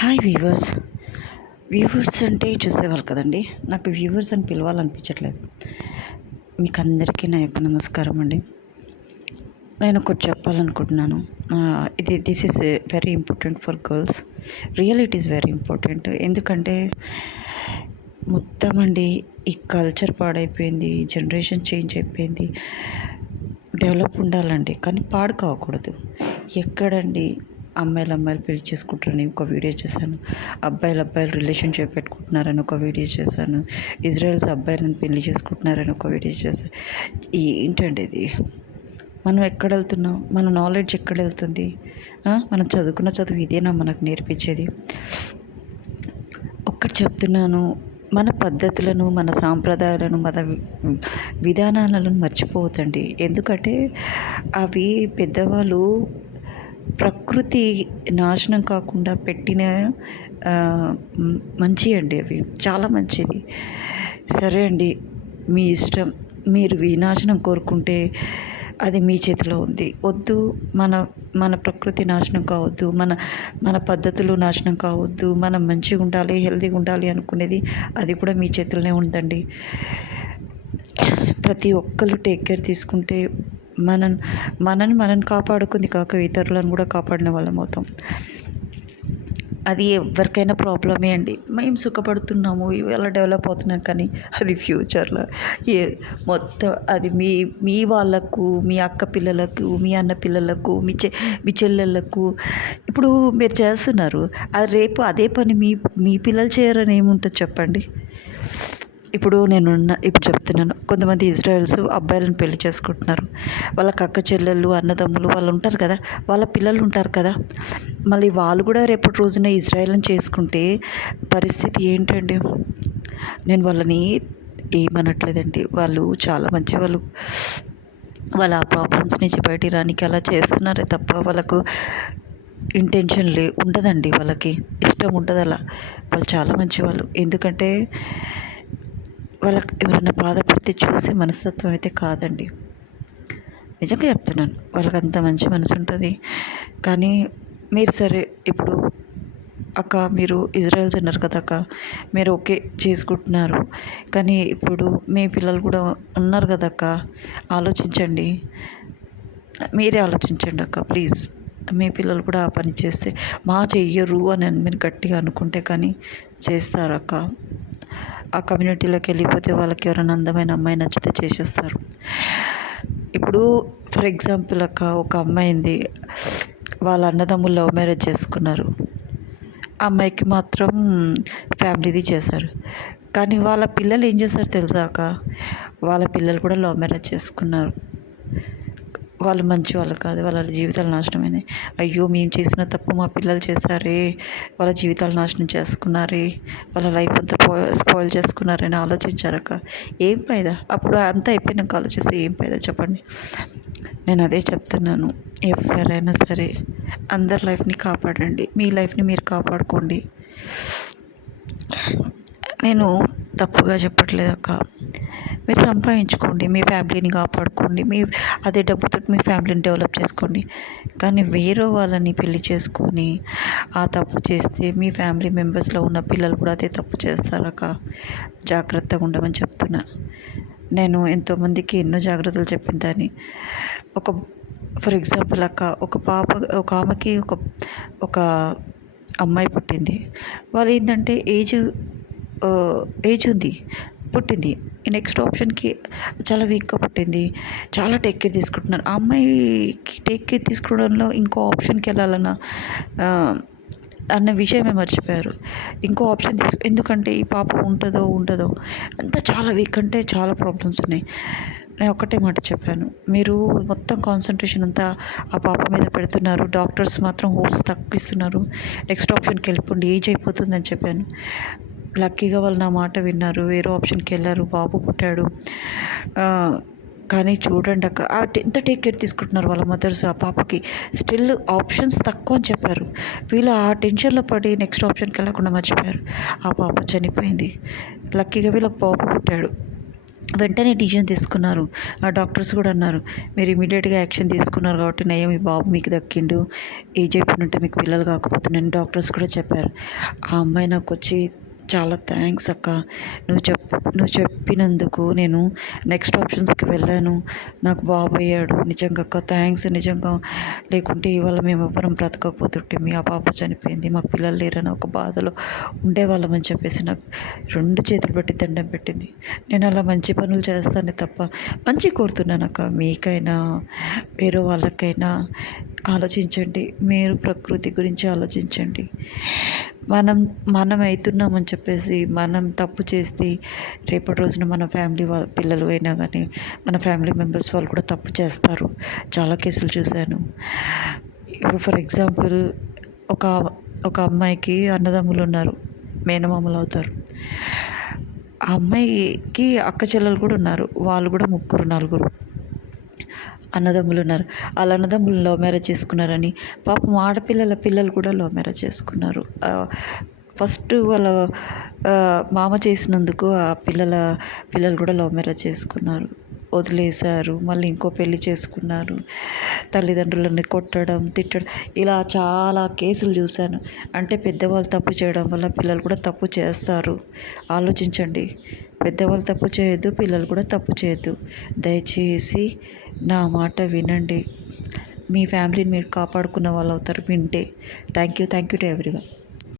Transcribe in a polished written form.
Hi viewers. Viewers అంటే చూసేవాళ్ళు కదండి. నాకు వ్యూవర్స్ అని పిలవాలనిపించట్లేదు. మీకు అందరికీ నా యొక్క నమస్కారం అండి. నేను ఒకటి చెప్పాలనుకుంటున్నాను. This is very important for girls. It is very important. ఎందుకంటే మొత్తం అండి ఈ కల్చర్ పాడైపోయింది, జనరేషన్ చేంజ్ అయిపోయింది. డెవలప్ ఉండాలండి, కానీ పాడు కాకూడదు. ఎక్కడండి అమ్మాయిలు పెళ్లి చేసుకుంటారని ఒక వీడియో చేశాను. అబ్బాయిలు రిలేషన్షిప్ పెట్టుకుంటున్నారని ఒక వీడియో చేశాను. ఇజ్రాయెల్స్ అబ్బాయిలను పెళ్లి చేసుకుంటున్నారని ఒక వీడియో చేశాను. ఏంటండి ఇది? మనం ఎక్కడ వెళ్తున్నాం? మన నాలెడ్జ్ ఎక్కడ వెళ్తుంది? మనం చదువుకున్న చదువు ఇదేనా మనకు నేర్పించేది? ఒక్కటి చెప్తున్నాను, మన పద్ధతులను, మన సాంప్రదాయాలను, మన విధానాలను మర్చిపోవద్దండి. ఎందుకంటే అవి పెద్దవాళ్ళు ప్రకృతి నాశనం కాకుండా పెట్టిన మంచి అండి. అవి చాలా మంచిది. సరే అండి, మీ ఇష్టం. మీరు వినాశనం కోరుకుంటే అది మీ చేతిలో ఉంది. వద్దు, మన మన ప్రకృతి నాశనం కావద్దు, మన పద్ధతులు నాశనం కావద్దు, మనం మంచిగా ఉండాలి, హెల్తీగా ఉండాలి అనుకునేది అది కూడా మీ చేతిలోనే ఉందండి. ప్రతి ఒక్కరు టేక్ కేర్ తీసుకుంటే మనని కాపాడుకుంది కాక ఇతరులను కూడా కాపాడిన వాళ్ళం అవుతాం. అది ఎవరికైనా ప్రాబ్లమే అండి. మేము సుఖపడుతున్నాము, ఇవాళ డెవలప్ అవుతున్నాం, కానీ అది ఫ్యూచర్లో మొత్తం అది మీ వాళ్ళకు, మీ అక్క పిల్లలకు, మీ అన్న పిల్లలకు, మీ చెల్లెళ్ళకు ఇప్పుడు మీరు చేస్తున్నారు. అది రేపు అదే పని మీ పిల్లలు చేయరని ఏముంటుంది చెప్పండి. ఇప్పుడు చెప్తున్నాను, కొంతమంది ఇజ్రాయెల్స్ అబ్బాయిలను పెళ్లి చేసుకుంటున్నారు. వాళ్ళకి అక్క చెల్లెళ్ళు, అన్నదమ్ములు వాళ్ళు ఉంటారు కదా, వాళ్ళ పిల్లలు ఉంటారు కదా. మళ్ళీ వాళ్ళు కూడా రేపటి రోజున ఇజ్రాయెల్ని చేసుకుంటే పరిస్థితి ఏంటండి? నేను వాళ్ళని ఏమనట్లేదండి, వాళ్ళు చాలా మంచి వాళ్ళు. వాళ్ళ ఆ ప్రాబ్లమ్స్ నుంచి బయటికి రానికి అలా చేస్తున్నారే తప్ప వాళ్ళకు ఇంటెన్షన్ ఉండదండి. వాళ్ళకి ఇష్టం ఉండదు అలా. వాళ్ళు చాలా మంచి వాళ్ళు. ఎందుకంటే వాళ్ళకి ఎవరైనా బాధపడితే చూసే మనస్తత్వం అయితే కాదండి. నిజంగా చెప్తున్నాను, వాళ్ళకి అంత మంచి మనసు ఉంటుంది. కానీ మీరు సరే, ఇప్పుడు అక్క మీరు ఇజ్రాయెల్స్ ఉన్నారు కదా అక్క, మీరు ఓకే చేసుకుంటున్నారు, కానీ ఇప్పుడు మీ పిల్లలు కూడా ఉన్నారు కదా అక్క, ఆలోచించండి. మీరే ఆలోచించండి అక్క, ప్లీజ్. మీ పిల్లలు కూడా ఆ పని చేస్తే చెయ్యరు అని మీరు గట్టిగా అనుకుంటే కానీ చేస్తారక్క. ఆ కమ్యూనిటీలోకి వెళ్ళిపోతే వాళ్ళకి ఎవరైనా అందమైన అమ్మాయి నచ్చితే చేసేస్తారు. ఇప్పుడు ఫర్ ఎగ్జాంపుల్ అక్క, ఒక అమ్మాయింది, వాళ్ళ అన్నదమ్ములు లవ్ మ్యారేజ్ చేసుకున్నారు. ఆ అమ్మాయికి మాత్రం ఫ్యామిలీది చేశారు. కానీ వాళ్ళ పిల్లలు ఏం చేశారు తెలుసా అక్క? వాళ్ళ పిల్లలు కూడా లవ్ మ్యారేజ్ చేసుకున్నారు. వాళ్ళు మంచి వాళ్ళు కాదు, వాళ్ళ జీవితాలు నాశనమైనాయి. అయ్యో, మేము చేసిన తప్పు మా పిల్లలు చేశారే, వాళ్ళ జీవితాలు నాశనం చేసుకున్నారే, వాళ్ళ లైఫ్ అంతా స్పాయిల్ చేసుకున్నారని ఆలోచించారక్క. ఏం ఫైదా? అప్పుడు అంతా అయిపోయినాక ఆలోచిస్తే ఏం ఫైదా చెప్పండి? నేను అదే చెప్తున్నాను, ఎవరైనా సరే అందరి లైఫ్ని కాపాడండి, మీ లైఫ్ని మీరు కాపాడుకోండి. నేను తప్పుగా చెప్పట్లేదు అక్క. మీరు సంపాదించుకోండి, మీ ఫ్యామిలీని కాపాడుకోండి, అదే డబ్బుతో మీ ఫ్యామిలీని డెవలప్ చేసుకోండి. కానీ వేరే వాళ్ళని పెళ్లి చేసుకొని ఆ తప్పు చేస్తే మీ ఫ్యామిలీ మెంబర్స్లో ఉన్న పిల్లలు కూడా అదే తప్పు చేస్తారక్క. జాగ్రత్తగా ఉండమని చెప్తున్నా. నేను ఎంతోమందికి ఎన్నో జాగ్రత్తలు చెప్పిన దాన్ని. ఫర్ ఎగ్జాంపుల్ అక్క, ఒక ఆమెకి ఒక అమ్మాయి పుట్టింది. వాళ్ళు ఏంటంటే ఏజ్ ఉంది, పుట్టింది. నెక్స్ట్ ఆప్షన్కి చాలా వీక్గా పుట్టింది. చాలా టేక్ కేర్ తీసుకుంటున్నారు. ఆ అమ్మాయికి టేక్ కేర్ తీసుకోవడంలో ఇంకో ఆప్షన్కి వెళ్ళాలన్న అన్న విషయమే మర్చిపోయారు. ఇంకో ఆప్షన్ ఎందుకంటే ఈ పాప ఉండదో అంతా చాలా వీక్, అంటే చాలా ప్రాబ్లమ్స్ ఉన్నాయి. నేను ఒక్కటే మాట చెప్పాను, మీరు మొత్తం కాన్సన్ట్రేషన్ అంతా ఆ పాప మీద పెడుతున్నారు. డాక్టర్స్ మాత్రం హోప్స్ తగ్గిస్తున్నారు. నెక్స్ట్ ఆప్షన్కి వెళ్ళిపోండి, ఏజ్ అయిపోతుందని చెప్పాను. లక్కీగా వాళ్ళు నా మాట విన్నారు, వేరే ఆప్షన్కి వెళ్ళారు, బాబు పుట్టాడు. కానీ చూడండి అక్క, ఎంత టేక్ కేర్ తీసుకుంటున్నారు వాళ్ళ మదర్స్ ఆ పాపకి. స్టిల్ ఆప్షన్స్ తక్కువ అని చెప్పారు. వీళ్ళు ఆ టెన్షన్లో పడి నెక్స్ట్ ఆప్షన్కి వెళ్ళకుండా మర్చిపోయారు. ఆ పాప చనిపోయింది. లక్కీగా వీళ్ళకి బాబు పుట్టాడు. వెంటనే డిసిషన్ తీసుకున్నారు. ఆ డాక్టర్స్ కూడా అన్నారు, మీరు ఇమీడియట్‌గా యాక్షన్ తీసుకున్నారు కాబట్టి నయం, మీ బాబు మీకు దక్కిండు. ఏజ్ అయిపోయుంటే మీకు పిల్లలు కాకపోతుండని డాక్టర్స్ కూడా చెప్పారు. ఆ అమ్మాయి నాకొచ్చి, చాలా థ్యాంక్స్ అక్క. నువ్వు చెప్పినందుకు నేను నెక్స్ట్ ఆప్షన్స్‌కి వెళ్ళాను. నాకు బాబు అయ్యాడు. నిజంగా అక్క థ్యాంక్స్ నిజంగా. లేకుంటే ఇవాళ మేమెవ్వరం బ్రతకకపోతుంటిమి. ఆ పాప చనిపోయింది. మాకు పిల్లలు లేరని ఒక బాధలో ఉండేవాళ్ళమని చెప్పేసి నాకు 2 చేతులు పెట్టి దండం పెట్టింది. నేను అలా మంచి పనులు చేస్తానే తప్ప, మంచి కోరుతున్నానక్క. మీకైనా వేరే వాళ్ళకైనా ఆలోచించండి. మీరు ప్రకృతి గురించి ఆలోచించండి. మనం అవుతున్నామని చెప్పేసి మనం తప్పు చేస్తే రేపటి రోజున మన ఫ్యామిలీ పిల్లలు అయినా కానీ, మన ఫ్యామిలీ మెంబర్స్ వాళ్ళు కూడా తప్పు చేస్తారు. చాలా కేసులు చూశాను. ఇప్పుడు ఫర్ ఎగ్జాంపుల్, ఒక ఒక అమ్మాయికి అన్నదమ్ములు ఉన్నారు, మేనమామలు అవుతారు. ఆ అమ్మాయికి అక్క చెల్లెలు కూడా ఉన్నారు. వాళ్ళు కూడా ముగ్గురు నలుగురు అన్నదమ్ములు ఉన్నారు. వాళ్ళ అన్నదమ్ములు లవ్ మ్యారేజ్ చేసుకున్నారని, పాపం ఆడపిల్లల పిల్లలు కూడా లవ్ మ్యారేజ్ చేసుకున్నారు. ఫస్ట్ వాళ్ళ మామ చేసినందుకు ఆ పిల్లలు కూడా లవ్ మ్యారేజ్ చేసుకున్నారు. వదిలేశారు. మళ్ళీ ఇంకో పెళ్లి చేసుకున్నారు. తల్లిదండ్రులని కొట్టడం, తిట్టడం, ఇలా చాలా కేసులు చూశాను. అంటే పెద్దవాళ్ళు తప్పు చేయడం వల్ల పిల్లలు కూడా తప్పు చేస్తారు. ఆలోచించండి. పెద్దవాళ్ళు తప్పు చేయొద్దు, పిల్లలు కూడా తప్పు చేయొద్దు. దయచేసి నా మాట వినండి. మీ ఫ్యామిలీని మీరు కాపాడుకున్న వాళ్ళు అవుతారు వింటే. Thank you to everyone.